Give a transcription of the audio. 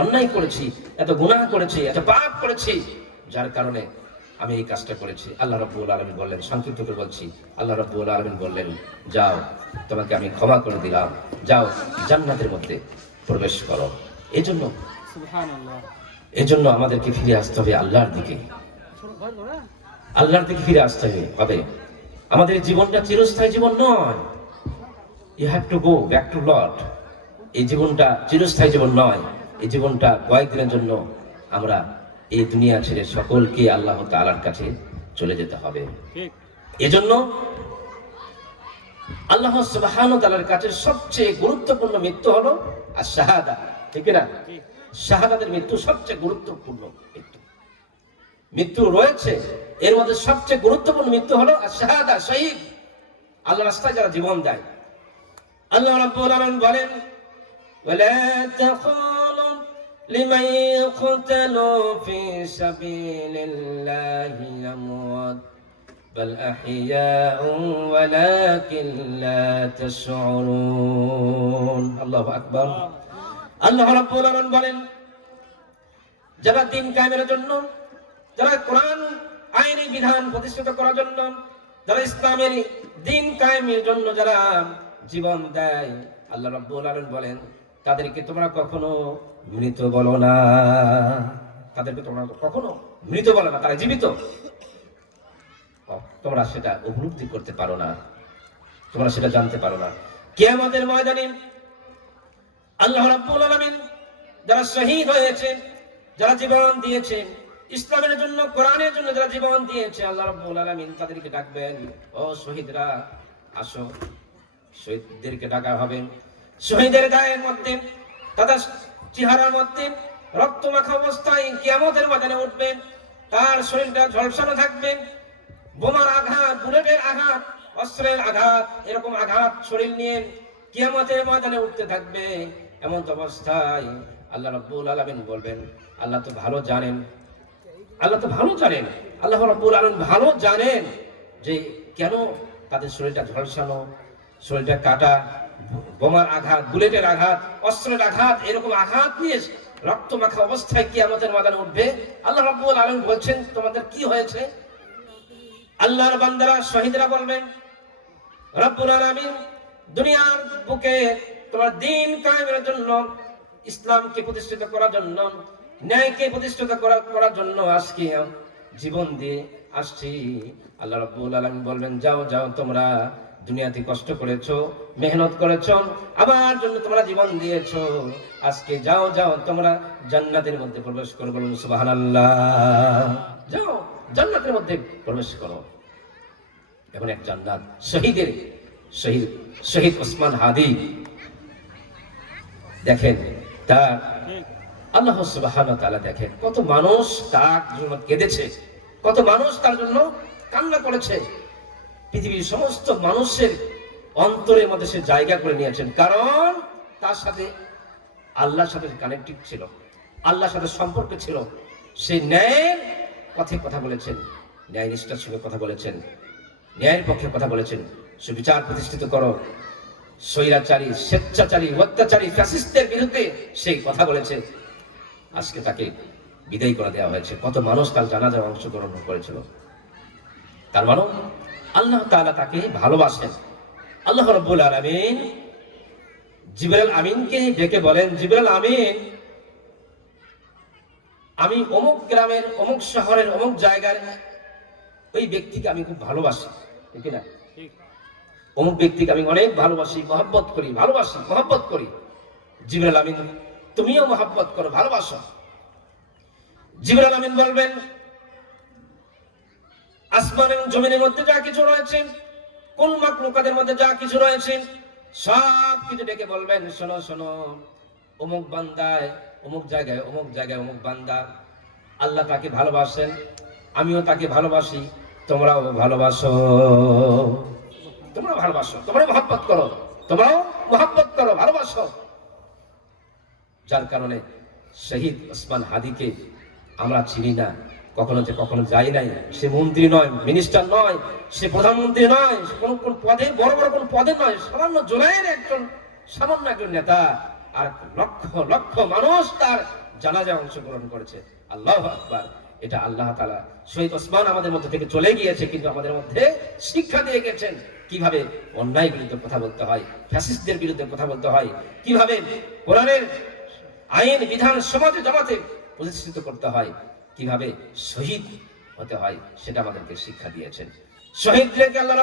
অন্যায় করেছি, এত গুনাহ করেছি, এত পাপ করেছি, যার কারণে আমি এই কাজটা করেছি। আল্লাহ রাব্বুল আলামিন বললেন, সংক্ষিপ্ত করে বলছি, আল্লাহ রাব্বুল আলামিন বললেন, যাও তোমাকে আমি ক্ষমা করে দিলাম, যাও জান্নাতের মধ্যে প্রবেশ করো। এজন্য সুবহানাল্লাহ, এজন্য আমাদেরকে ফিরে আসতে হবে আল্লাহর দিকে, আল্লাহর দিকে ফিরে আসতে হবে। আমাদের জীবনটা চিরস্থায়ী জীবন নয়। You have to go back to Lord. এই জীবনটা চিরস্থায়ী জীবন নয়। এই জীবনটা কয়েকদিনের জন্য। আমরা এই দুনিয়া ছেড়ে সকলকে আল্লাহ তাআলার কাছে চলে যেতে হবে। এজন্য আল্লাহ সুবহানাহু ওয়া তাআলার কাছে সবচেয়ে গুরুত্বপূর্ণ মৃত্যু হলো আশ-শাহাদা, ঠিক না? শাহাদাতের মৃত্যু সবচেয়ে গুরুত্বপূর্ণ মৃত্যু। মৃত্যু রয়েছে, এর মধ্যে সবচেয়ে গুরুত্বপূর্ণ মৃত্যু হলো আশ-শাহাদা, শহীদ। আল্লাহর রাস্তায় যারা জীবন দেয়। আল্লাহ রাব্বুল আলামিন বলেন, ওয়ালা তাকুলু লিমান ইয়াকতালু ফি সাবিলিল্লাহি আমওয়াত বাল আহইয়াউ ওয়ালাকিন লা তাশউরুন। আল্লাহু আকবার। আল্লাহ রাব্বুল আলামিন বলেন, যারা দ্বীন কায়েমের জন্য, যারা কোরআন আইনি বিধান প্রতিষ্ঠিত করার জন্য, যারা ইসলামের দ্বীন কায়েমের জন্য যারা জীবন দেয়, আল্লাহ রাব্বুল আলামিন বলেন, তাদেরকে তোমরা কখনো মৃত বলো না। তাদেরকে তোমরা কখনো মৃত বলো না, তারা জীবিত। তোমরা সেটা উপলব্ধি করতে পারো না, তোমরা সেটা জানতে পারো না। কিয়ামতের ময়দানে আল্লাহ রাব্বুল আলামিন যারা শহীদ হয়েছে, যারা জীবন দিয়েছে ইসলামের জন্য, কোরআনের জন্য যারা জীবন দিয়েছে, আল্লাহ রাব্বুল আলামিন তাদেরকে ডাকবেন, ও শহীদরা আসো। শহীদদেরকে ডাকা হবে। শহীদের গায়ের মধ্যে, তাদের চেহারার মধ্যে রক্তমাখা অবস্থায় কিয়ামতের ময়দানে উঠবেন। তার শরীরটা ঝলসানো থাকবে। বোমার আঘাত, বুলেটের আঘাত, অস্ত্রের আঘাত, এরকম আঘাত শরীর নিয়ে কিয়ামতের ময়দানে উঠতে থাকবে। এমন অবস্থায় আল্লাহ রাব্বুল আলামিন বলবেন, আল্লাহ তো ভালো জানেন, আল্লাহ তো ভালো জানেন, আল্লাহ রাব্বুল আলামিন ভালো জানেন যে কেন তাদের শরীরটা ঝলসানো, শরীরটা কাটা, বোমার আঘাত, বুলেটের আঘাত, অস্ত্রের আঘাত, এরকম আঘাত নিয়ে রক্তমাখা অবস্থায় কিয়ামতের ময়দানে উঠবে। আল্লাহ রাব্বুল আলামিন বলছেন, তোমাদের কি হয়েছে? আল্লাহর বান্দারা, শহীদরা বলবেন, রব্বুল আলামিন দুনিয়ার বুকে তোমার দ্বীন কায়েমের জন্য, ইসলামকে প্রতিষ্ঠিত করার জন্য, ন্যায়কে প্রতিষ্ঠিত করার জন্য আজকে জীবন দিয়ে আসছি। আল্লাহ রাব্বুল আলামিন বলবেন, যাও যাও, তোমরা দুনিয়াতে কষ্ট করেছো, মেহনত করেছো, আমার জন্য তোমরা জীবন দিয়েছো, আজকে যাও যাও, তোমরা জান্নাতের মধ্যে প্রবেশ করো। বলুন সুবহানাল্লাহ। যাও জান্নাতের মধ্যে প্রবেশ করো। এমন এক জান্নাত শহীদের, শহীদ ওসমান হাদি, দেখেন তার, আল্লাহ সুবহানাহু ওয়া তাআলা দেখেন কত মানুষ তার জন্য কেঁদেছে, কত মানুষ তার জন্য কান্না করেছে। পৃথিবীর সমস্ত মানুষের অন্তরের মধ্যে সে জায়গা করে নিয়েছেন, কারণ তার সাথে আল্লাহর সাথে কানেক্টিভ ছিল, আল্লাহর সাথে সম্পর্ক ছিল। সে ন্যায়ের পথে কথা বলেছেন, ন্যায় নিষ্ঠার সঙ্গে কথা বলেছেন, ন্যায়ের পক্ষে কথা বলেছেন। সুবিচার প্রতিষ্ঠিত করো, স্বৈরাচারী, স্বেচ্ছাচারী, অত্যাচারী, ফ্যাসিস্টদের বিরুদ্ধে সেই কথা বলেছে। আজকে তাকে বিদায় করে দেওয়া হয়েছে। কত মানুষ তার জানাজায় অংশগ্রহণ করেছিল। তার মানে আল্লাহ তাআলা তাকে ভালোবাসেন। আল্লাহ রাব্বুল আলামিন জিবরাইল আমিনকে ডেকে বলেন, জিবরাইল আমিন, আমি অমুক গ্রামের, অমুক শহরের, অমুক জায়গার ওই ব্যক্তিকে আমি খুব ভালোবাসি, ঠিক না? অমুক ব্যক্তিকে আমি অনেক ভালোবাসি, মহব্বত করি, ভালোবাসি, মহব্বত করি। জিবরাইল আমিন, তুমিও মহব্বত করো, ভালোবাসো। জিবরাইল আমিন বলবেন, আসমান এবং জমিনের মধ্যে যা কিছু রয়েছে, কোন মাখলুকাতের মধ্যে যা কিছু রয়েছে, সব কিছু ডেকে বলবেন, শোনো শোনো, অমুক বান্দায়, অমুক জায়গায়, অমুক জায়গায়, অমুক বান্দা, আল্লাহ তাকে ভালোবাসেন, আমিও তাকে ভালোবাসি, তোমরাও ভালোবাসো, তোমরা ভালোবাসো, তোমরা মহব্বত করো, তোমরাও মহব্বত করো, ভালোবাসো। যার কারণে শহীদ ওসমান হাদিকে আমরা চিনি না, কখনো যাই নাই। সে মন্ত্রী নয়, মিনিস্টার নয়, সে প্রধানমন্ত্রী নয়, কোন পদে, বড় বড় কোন পদে নয়, সামান্য জোলাইয়ের একজন, সামান্য একজন নেতা। আর লক্ষ লক্ষ মানুষ তার জানাজায় অংশগ্রহণ করেছে। আল্লাহু আকবার। এটা আল্লাহ তাআলা শহীদ ওসমান আমাদের মধ্যে থেকে চলে গিয়েছে, কিন্তু আমাদের মধ্যে শিক্ষা দিয়ে গেছেন কিভাবে অন্যায় বিরুদ্ধে কথা বলতে হয়, ফ্যাসিস্টদের বিরুদ্ধে কথা বলতে হয়, কিভাবে কোরআনের আইন বিধান সমাজে জমাতে প্রতিষ্ঠিত করতে হয়, কিভাবে শহীদ হতে হয়, সেটা আমাদেরকে শিক্ষা দিয়েছেন। শহীদদেরকে আল্লাহ